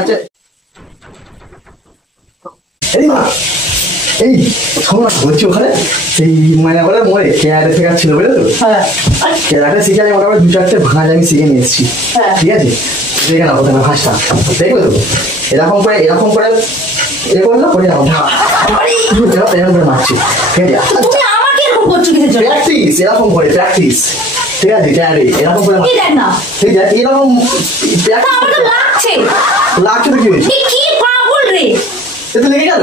আচ্ছা এই মা এই শোনো বলছি ওখানে সেই ময়না বলে মরে কেয়ারে শেখাচ্ছিল বুঝলে তো? কেয়ারে শিখে আমি মোটামুটি 2-4টে ভাঁজ আমি শিখে নিয়ে এসেছি। ঠিক আছে, দেখে না প্রথমে ভাঁজটা দেখবে তো এরকম করে এ করলো করে এরকম করে মারছি। ঠিক আছে, প্র্যাকটিস এরকম করে প্র্যাকটিস। ঠিক আছে, এরকম করে ঠিক আছে, এরকম লাগছে তো কি হয়েছে? লেগে গেল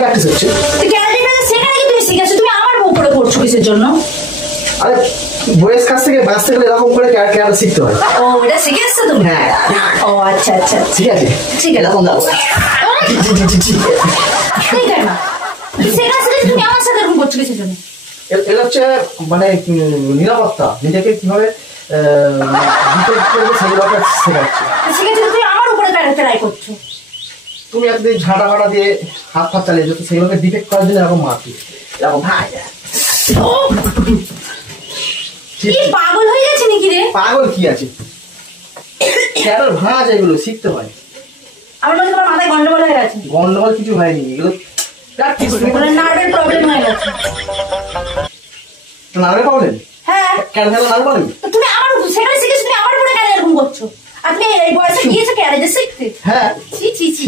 প্র্যাকটিস হচ্ছে। আরে বয়স কাছ থেকে বাঁচতে গেলে এরকম করে ক্যারেক্টার শিখতে হয়। ও এটা শিখে এসছো তুমি? হ্যাঁ। ও আচ্ছা আচ্ছা ঠিক আছে, ঠিক আছে এরকম যাবো। এটা হচ্ছে মানে নিরাপত্তা, নিজেকে কিভাবে তুমি একদিন ঝাঁটা ফাটা দিয়ে হাত ফাট চালিয়ে যেত, সেগুলোকে ডিটেক্ট করার জন্য এরকম মারছি এরকম। ভাই পাগল হয়ে গেছে নাকি রে? পাগল কি আছে, ক্যারেক্টার ভাঁজ এগুলো শিখতে হয়। আমার মনে হয় মাথায় গন্ডগোল হয়ে গেছে। গন্ডগোল কিছু হয়নি, এগুলো নার্ভের প্রবলেম হয়ে গেছে। নার্ভের প্রবলেম? হ্যাঁ। কেন নার্ভ প্রবলেম? তুমি আমার সেখানে শিখেছো, তুমি আমার পুরো কেন এরকম করছো? আপনি এই বয়সে গিয়েছো ক্যারেজে শিখতে? হ্যাঁ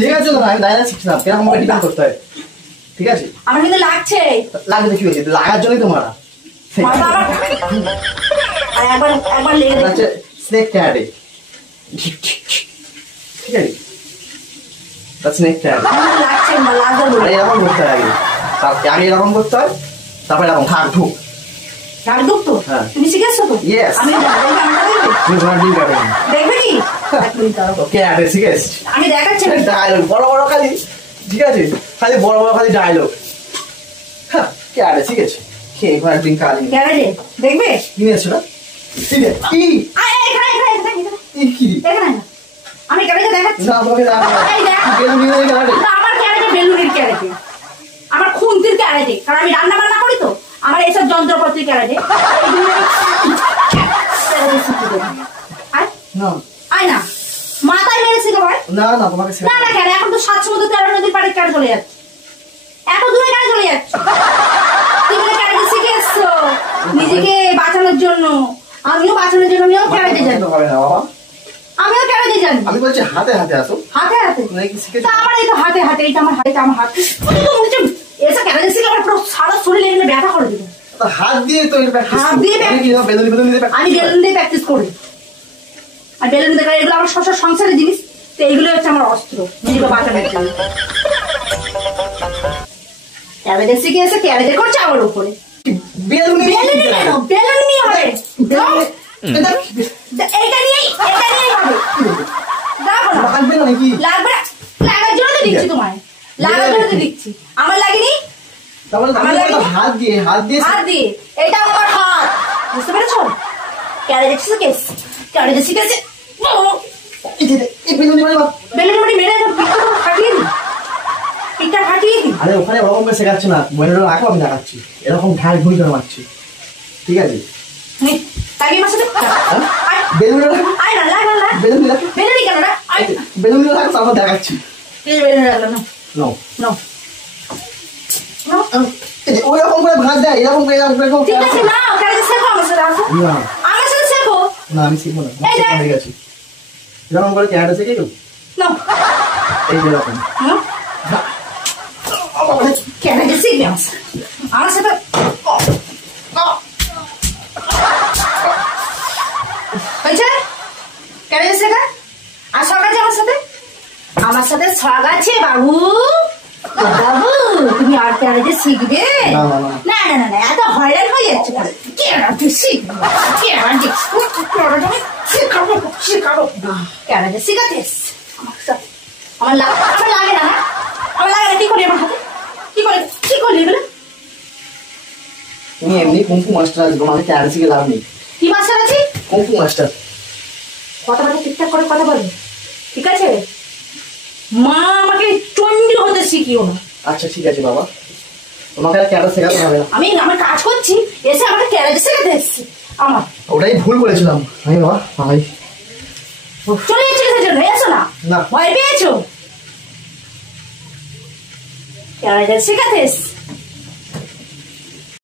ঠিক আছে, আমি দায়না শিখছিলাম এরকম আমাকে ডিপেন্ড করতে হয়। ঠিক আছে, আমার কিন্তু লাগছে। লাগবে কি হয়েছে? লাগার জন্যই তো মারা। একবার লেগে যাচ্ছে স্নেক ক্যাটে। ঠিক আছে, স্নেক ক্যাট লাগছে না, লাগবে না। এরকম করতে হয় আগে এরকম করতে হয়, তারপরে এরকম ঢাক ঢুক ঢাক ঢুক। তো তুমি শিখেছো তো? ইয়েস, আমি দেখবে কি ক্যাটে শিখে এসেছি আমি, দেখাচ্ছি ডায়লগ বড় বড় খালি। ঠিক আছে, খালি বড় বড় খালি ডায়লগ। হ্যাঁ, ক্যাটে শিখেছি। দেখবে কিনেছো না? আমি ক্যারেটে দেখাচ্ছি। আমার ক্যারেটে বেলুনের ক্যারেটে, আমার খুন্তির ক্যারেটে, কারণ আমি রান্না বান্না করি তো, আমার এইসব যন্ত্রপাতির ক্যারেটে। আয় না মাথায় মেরেছি তো ভাই। না না তোমাকে না না কেন, এখন তো 7 সমুদ্র 13 নদীর পাড়ে কেন চলে যাচ্ছে, এত দূরে কেন চলে যাচ্ছে? তুমি ক্যারেটে শিখে এসছো নিজেকে বাঁচানোর জন্য। আমিও বাঁচানোর জন্য আমিও ক্যারেটে যাই। আমিও ক্যারেটে যাই। আমি বলছি হাতে হাতে আসো। হাতে হাতে আমার এই তো হাতে হাতে, এইটা আমার হাতে, আমার হাতে এসে ক্যারেটে শিখে আমার পুরো সারা শরীর এখানে ব্যথা করে দিবে। হাত দিয়ে তো হাত দিয়ে আমি বেলুন দিয়ে প্র্যাকটিস করি। আর বেলুন দিয়ে এগুলো আমার সব সংসারের জিনিস, তো এইগুলো হচ্ছে আমার অস্ত্র নিজেকে বাঁচানোর জন্য। ক্যারেটে শিখে এসে ক্যারেটে করছে আমার উপরে। বেলুন নিয়ে হবে, এইটা নিয়েই হবে। লাগবে না, লাগবে না, লাগার জন্য তো দিচ্ছি তোমায়, লাগার জন্য তো দিচ্ছি। আমার লাগেনি, হাত দিয়ে হাত দিয়ে হাত দিয়ে, এটা আমার হাত, বুঝতে পেরেছো? ক্যারেটে শিখেছে, ক্যারেটে শিখেছে। বেলুন মেরে ফাটিয়ে দিই, পিঠটা ফাটিয়ে দিই। আরে ওখানে ওরকম করে শেখাচ্ছে না, মহিলারা রাখো, আমি দেখাচ্ছি এরকম ঘাস ঘুরি করে মারছি। ঠিক আছে, বেলুন রাখো, তারপর দেখাচ্ছি। ওইরকম করে ভাত দেয়, এরকম করে না, আমি শিখবো না, হয়ে গেছি। এরকম করে ক্যারেটে শিখে কেউ এই যেরকম ক্যারেটে শিখবে আমার সাথে। ক্যারেটে শেখা আর শখ আছে আমার সাথে, আমার সাথে শখ আছে বাবু। বাবু তুমি আর ক্যারেটে শিখবে? না না না না, এত হয়রান হয়ে যাচ্ছে। ক্যারেটে শিখবে, ক্যারেটে শেখাবো শেখাবো, ক্যারেটে শিখাতে আমার লাগে না, আমার লাগে না। কি করি আমার হাতে, কি করলি এগুলো? তুমি এমনি কুংফু মাস্টার আছে, তোমাকে ক্যারেটে শিখে লাভ নেই। কি মাস্টার আছে? Kung fu master. কথাবার্তা ঠিকঠাক করে কথা বলবে, ঠিক আছে? মা আমাকে চণ্ডী হতে শিখিও না। আচ্ছা ঠিক আছে বাবা, তোমাকে আর ক্যারাটে শেখাতে হবে না। আমি আমার কাজ করছি, এসে আমাকে ক্যারাটে শেখাতে এসেছি। আমার ওটাই ভুল করেছিলাম আমি বাবা। ভাই চলে যাচ্ছে কিসের জন্য? এসো না, ভয় পেয়েছো? ক্যারাটে শেখাতে এসছি।